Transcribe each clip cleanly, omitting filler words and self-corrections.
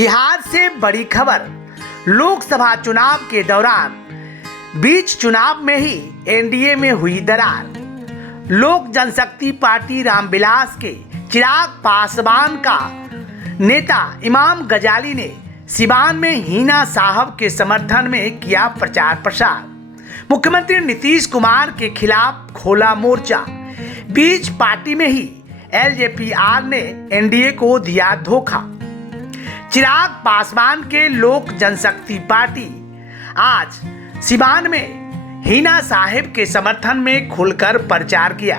बिहार से बड़ी खबर। लोकसभा चुनाव के दौरान बीच चुनाव में ही एनडीए में हुई दरार। लोक जनशक्ति पार्टी रामविलास के चिराग पासवान का नेता इमाम गजाली ने सिवान में हिना साहब के समर्थन में किया प्रचार प्रसार। मुख्यमंत्री नीतीश कुमार के खिलाफ खोला मोर्चा। बीच पार्टी में ही एलजेपीआर ने एनडीए को दिया धोखा। चिराग पासवान के लोक जनशक्ति पार्टी आज सिवान में हिना साहिब के समर्थन में खुलकर प्रचार किया।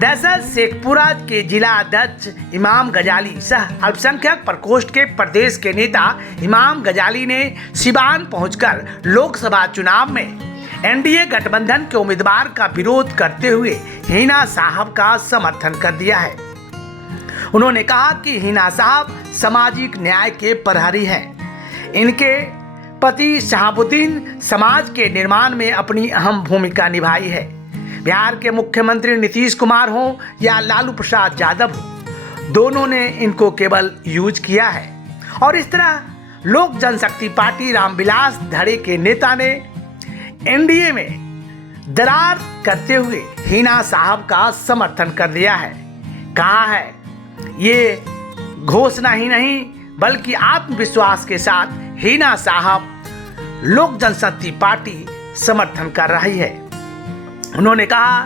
दरअसल शेखपुरा के जिला अध्यक्ष इमाम गजाली सह अल्पसंख्यक प्रकोष्ठ के प्रदेश के नेता इमाम गजाली ने सिवान पहुंचकर लोकसभा चुनाव में एनडीए गठबंधन के उम्मीदवार का विरोध करते हुए हिना साहब का समर्थन कर दिया है। उन्होंने कहा कि हिना साहब सामाजिक न्याय के प्रहरी हैं। इनके पति शहाबुद्दीन समाज के निर्माण में अपनी अहम भूमिका निभाई है। बिहार के मुख्यमंत्री नीतीश कुमार हो या लालू प्रसाद यादव हो, दोनों ने इनको केवल यूज किया है। और इस तरह लोक जनशक्ति पार्टी रामविलास धड़े के नेता ने एनडीए में दरार करते हुए हिना साहब का समर्थन कर दिया है। कहा है ये घोषणा ही नहीं बल्कि आत्मविश्वास के साथ हिना साहब लोक जनशक्ति पार्टी समर्थन कर रही है। उन्होंने कहा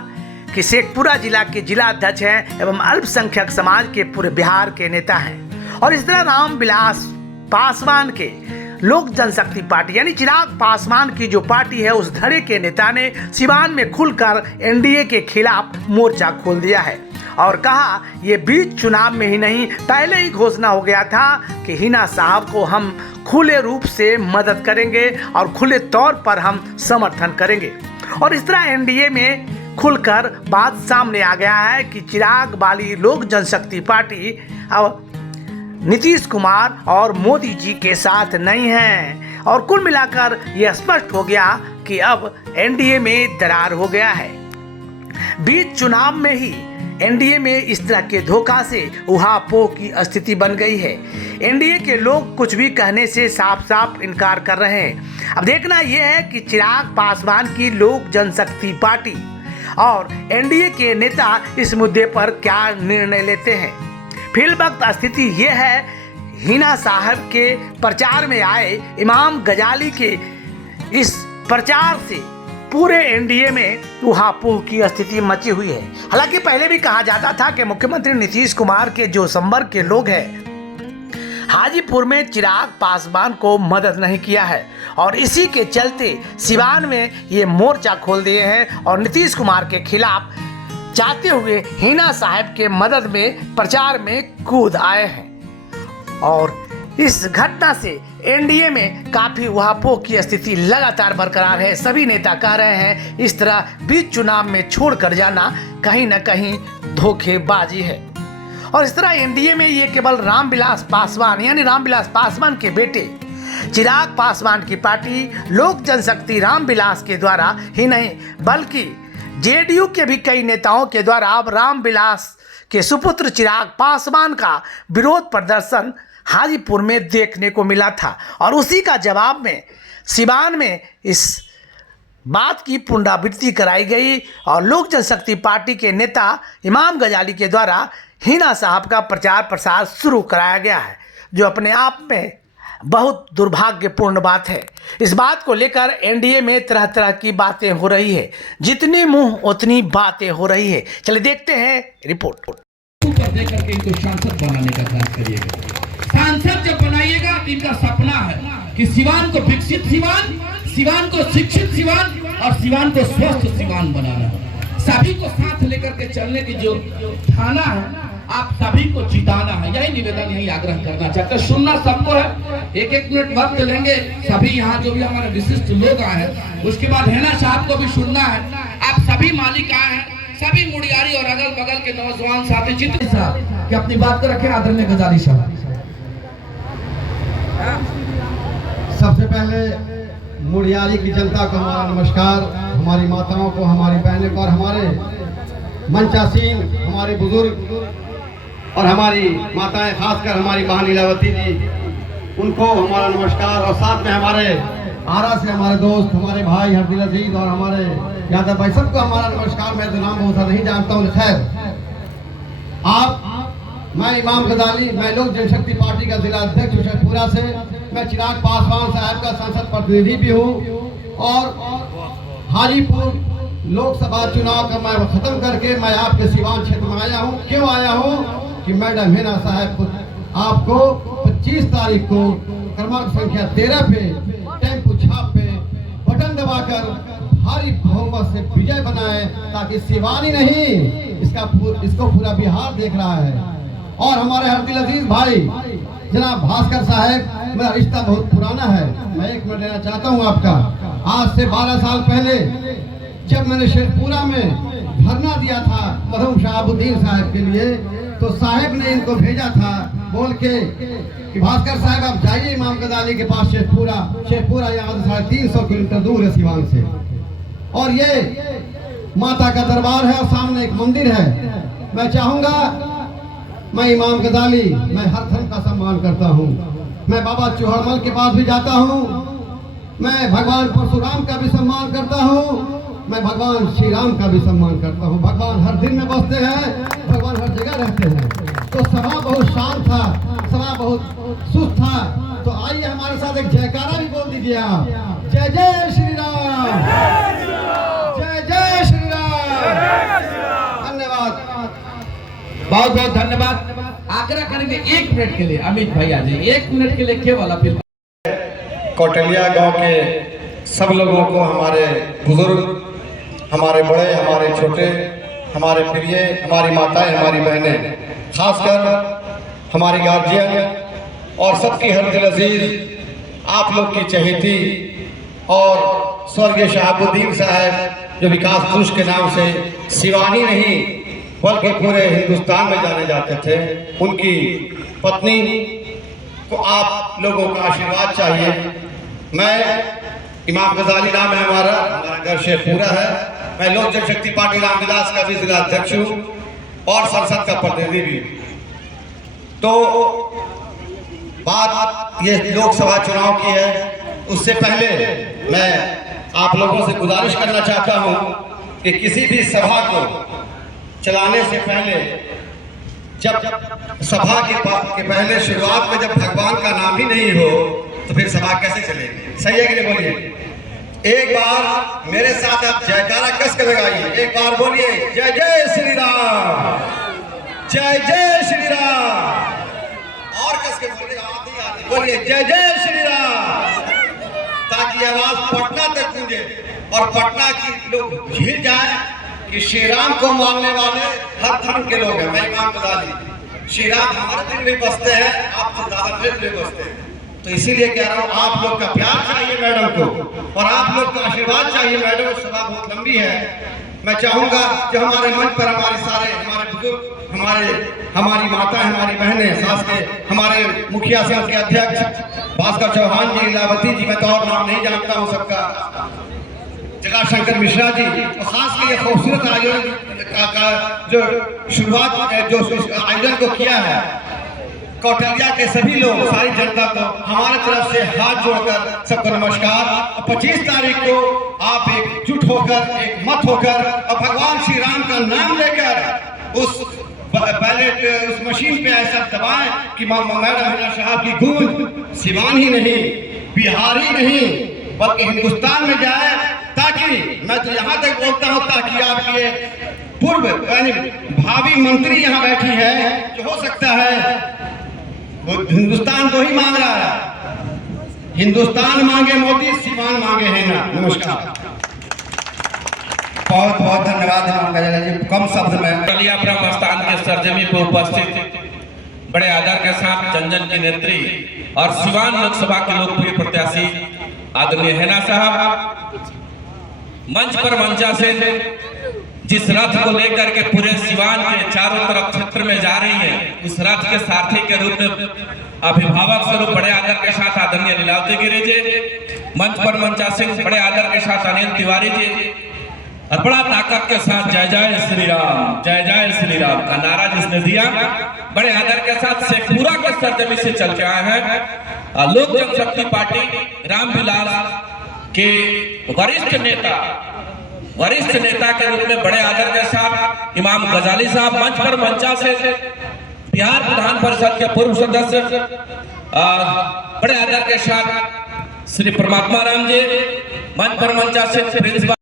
कि शेखपुरा जिला के जिला अध्यक्ष हैं एवं अल्पसंख्यक समाज के पूरे बिहार के नेता हैं। और इस तरह रामविलास पासवान के लोक जनशक्ति पार्टी यानी चिराग पासवान की जो पार्टी है उस धड़े के नेता ने सिवान में खुलकर एनडीए के खिलाफ मोर्चा खोल दिया है और कहा ये बीच चुनाव में ही नहीं पहले ही घोषणा हो गया था कि हिना साहब को हम खुले रूप से मदद करेंगे और खुले तौर पर हम समर्थन करेंगे। और इस तरह एनडीए में खुलकर बात सामने आ गया है कि चिराग वाली लोक जनशक्ति पार्टी अब नीतीश कुमार और मोदी जी के साथ नहीं है। और कुल मिलाकर यह स्पष्ट हो गया कि अब एनडीए में दरार हो गया है। बीच चुनाव में ही एनडीए में इस तरह के धोखा से उहापोह की स्थिति बन गई है। एनडीए के लोग कुछ भी कहने से साफ साफ इनकार कर रहे हैं। अब देखना यह है कि चिराग पासवान की लोक जनशक्ति पार्टी और एनडीए के नेता इस मुद्दे पर क्या निर्णय लेते हैं। फिलवक्त स्थिति यह है, हिना साहब के प्रचार में आए इमाम गजाली के इस प्रचार से पूरे एनडीए में उहापोह की स्थिति मची हुई है। हालांकि पहले भी कहा जाता था कि मुख्यमंत्री नीतीश कुमार के जो संपर्क के लोग हैं हाजीपुर में चिराग पासवान को मदद नहीं किया है और इसी के चलते सिवान में ये मोर्चा खोल दिए हैं और नीतीश कुमार के खिलाफ चाहते हुए हिना साहब के मदद में प्रचार में कूद आए हैं। और इस घटना से एनडीए में काफी उहापोह की स्थिति लगातार बरकरार है। सभी नेता कह रहे हैं इस तरह बीच चुनाव में छोड़कर जाना कहीं न कहीं धोखेबाजी है। और इस तरह एनडीए में ये केवल रामविलास पासवान यानी रामविलास पासवान के बेटे चिराग पासवान की पार्टी लोक जनशक्ति रामविलास के द्वारा ही नहीं बल्कि जेडीयू के भी कई नेताओं के द्वारा अब रामविलास के सुपुत्र चिराग पासवान का विरोध प्रदर्शन हाजीपुर में देखने को मिला था। और उसी का जवाब में सिवान में इस बात की पुनरावृत्ति कराई गई और लोक जनशक्ति पार्टी के नेता इमाम गजाली के द्वारा हिना साहब का प्रचार प्रसार शुरू कराया गया है, जो अपने आप में बहुत दुर्भाग्यपूर्ण बात है। इस बात को लेकर एनडीए में तरह तरह की बातें हो रही है, जितनी मुंह उतनी बातें हो रही है। चलिए देखते हैं रिपोर्ट। ऊपर देकर के इनको सांसद बनाने का प्रयास करिएगा। सांसद जब बनाइएगा तो इनका सपना है कि सिवान को विकसित सिवान, सिवान को शिक्षित सिवान और सिवान को स्वस्थ सिवान बनाना। सभी को साथ लेकर के चलने की जो ठाना है आप सभी को जिताना है। यही निवेदन यही आग्रह करना चाहते हैं। सुनना सबको है, एक एक मिनट वक्त लेंगे सभी यहाँ जो भी हमारे विशिष्ट लोग आए हैं। उसके बाद हिना साहब को भी सुनना है। आप सभी मालिक आए हैं, सभी मुड़ियारी और अगल बगल के नौजवान साथी जितने साहब कि अपनी बात को रखें। आदरणीय गजाली साहब, सबसे पहले मुड़ियारी की जनता को हमारा नमस्कार, हमारी माताओं को, हमारी बहनों को और हमारे मंचासीन हमारे बुजुर्ग और हमारी माताएं, खासकर हमारी मां लीलावती जी उनको हमारा नमस्कार। और साथ में हमारे आरा से हमारे दोस्त, हमारे भाई हरदिल अजीज और हमारे यादव भाई, सबको हमारा नमस्कार। मैं तो नाम बहुत नहीं जानता हूँ। खैर, मैं इमाम गजाली, मैं लोक जनशक्ति पार्टी का जिला अध्यक्ष शेखपुरा से। मैं चिराग पासवान साहब का संसद प्रतिनिधि भी हूँ और हाजीपुर लोकसभा चुनाव का मैं खत्म करके मैं आपके सिवान क्षेत्र में आया हूँ। क्यों आया हूँ कि मैडम हिना साहब आपको 25 तारीख को क्रमांक संख्या 13 पे टेम्पू छाप पे बटन दबाकर भारी बहुमत से विजय बनाए, ताकि सिवानी नहीं इसको पूरा बिहार देख रहा है। और हमारे हरदिल अजीज भाई जनाब भास्कर साहब, मेरा रिश्ता बहुत पुराना है। मैं 1 मिनट लेना चाहता हूँ आपका। आज से 12 साल पहले जब मैंने शेखपुरा में धरना दिया था मरहूम शहाबुद्दीन साहब के लिए, तो साहब ने इनको भेजा था बोल के कि भास्कर साहब आप जाइए इमाम गजाली के पास शेखपुरा यहाँ से 350 किलोमीटर दूर है सिवान से, और ये माता का दरबार है और सामने एक मंदिर है। मैं चाहूंगा, मैं इमाम गजाली, मैं हर धर्म का सम्मान करता हूँ। मैं बाबा चौहड़मल के पास भी जाता हूँ, मैं भगवान परशुराम का भी सम्मान करता हूँ, मैं भगवान श्री राम का भी सम्मान करता हूँ। भगवान हर दिन में बसते हैं, भगवान हर जगह रहते हैं। तो सभा बहुत शांत था, सभा बहुत सुस्त था। तो आइए हमारे साथ एक जयकारा भी बोल दीजिए आप। जय जय श्री राम, जय जय श्री राम। धन्यवाद, बहुत बहुत धन्यवाद। आग्रह करेंगे 1 मिनट के लिए, अमित भाई आ जाइए 1 मिनट के लिए केवल अपील। कौटलिया गांव के सब लोगों को, हमारे बुजुर्ग, हमारे बड़े, हमारे छोटे, हमारे प्रिय, हमारी माताएं, हमारी बहनें, खासकर हमारी गार्जियन और सबकी हरदिल अजीज, आप लोग की चहेती और स्वर्गीय शहाबुद्दीन साहब जो विकास पुरुष के नाम से सिवानी नहीं बल्कि पूरे हिंदुस्तान में जाने जाते थे, उनकी पत्नी को आप लोगों का आशीर्वाद चाहिए। मैं इमाम गजाली नाम है हमारा घर शेखपुरा है। मैं लोक जनशक्ति पार्टी रामविलास का भी जिला अध्यक्ष हूँ और संसद का प्रतिनिधि भी। तो बात ये लोकसभा चुनाव की है, उससे पहले मैं आप लोगों से गुजारिश करना चाहता हूँ कि किसी भी सभा को चलाने से पहले, जब सभा के पहले शुरुआत में जब भगवान का नाम ही नहीं हो तो फिर सभा कैसे चलेगी? सही है कि नहीं? बोलिए एक बार मेरे साथ आप जयकारा कस कर लगाइए। एक बार बोलिए जय जय श्री राम, जय जय श्री राम। और कस के बोलिए, आवाज नहीं आती, बोलिए जय जय श्री राम, ताकि आवाज पटना तक गूंजे और पटना की लोग हिल जाए कि श्री राम को मानने वाले हर धर्म के लोग हैं। मैं इमाम गजाली, श्री राम हमारे दिल में बसते हैं, आपसे ज्यादा दिल में बसते हैं। तो इसीलिए कह रहा हूँ, आप लोग का प्यार चाहिए मैडम को और आप लोग का आशीर्वाद चाहिए। मैडम सभा बहुत लंबी है। मैं चाहूंगा जो हमारे मंच पर हमारे सारे हमारे बुजुर्ग, हमारी माता, हमारी बहनें, सास के हमारे मुखिया संघ के अध्यक्ष भास्कर चौहान जी, लीलावती जी, मैं तो और नाम नहीं जानता हूँ सबका, जगाशंकर मिश्रा जी, और खास कर ये खूबसूरत आयोजन का जो शुरुआत जो आयोजन को किया है, कौटलिया के सभी लोग, सारी जनता को हमारे तरफ से हाथ जोड़कर सबको नमस्कार। 25 तारीख को आप एकजुट होकर, एक मत होकर और भगवान श्री राम का नाम लेकर उस बैलेट, उस मशीन पे ऐसा दबाएं कि मैडम हिना साहब की गूंज सिवान ही नहीं, बिहार ही नहीं, बल्कि हिंदुस्तान में जाए। ताकि मैं तो यहाँ तक बोलता हूँ, ताकि आपके पूर्व यानी भावी मंत्री यहाँ बैठी है, जो हो सकता है वो हिंदुस्तान को ही मांग रहा है। हिंदुस्तान मांगे मोदी, सिवान मांगे है ना। नमस्कार, बहुत बहुत धन्यवाद। कम शब्द में कलिया ब्रह्म स्थान के सरजमी पर उपस्थित बड़े आदर के साथ जनजन की नेत्री और सिवान लोकसभा के लोकप्रिय प्रत्याशी आदरणीय हिना साहब मंच पर मंचासीन जिस रथ को लेकर के पूरे सिवान के चारों तरफ क्षेत्र में जा रही है, उस रथ के सारथी के रूप में अभिभावक स्वरूप बड़े आदर के साथ आदरणीय लीलावती गिरी जी, मंच पर मंचासीन बड़े आदर के साथ अनिल तिवारी जी, और बड़ा ताकत के साथ जय जय श्री राम, जय जय श्री राम का नारा जिसने दिया, बड़े आदर के साथ शेखपुरा के सरजमी से चल के आए हैं लोक जनशक्ति पार्टी रामविलास के वरिष्ठ नेता के रूप में बड़े आदर के साथ इमाम गजाली साहब मंच पर मंचा से बिहार विधान परिषद के पूर्व सदस्य बड़े आदर के साथ श्री परमात्मा राम जी मंच पर मंचा से प्रिंसिपल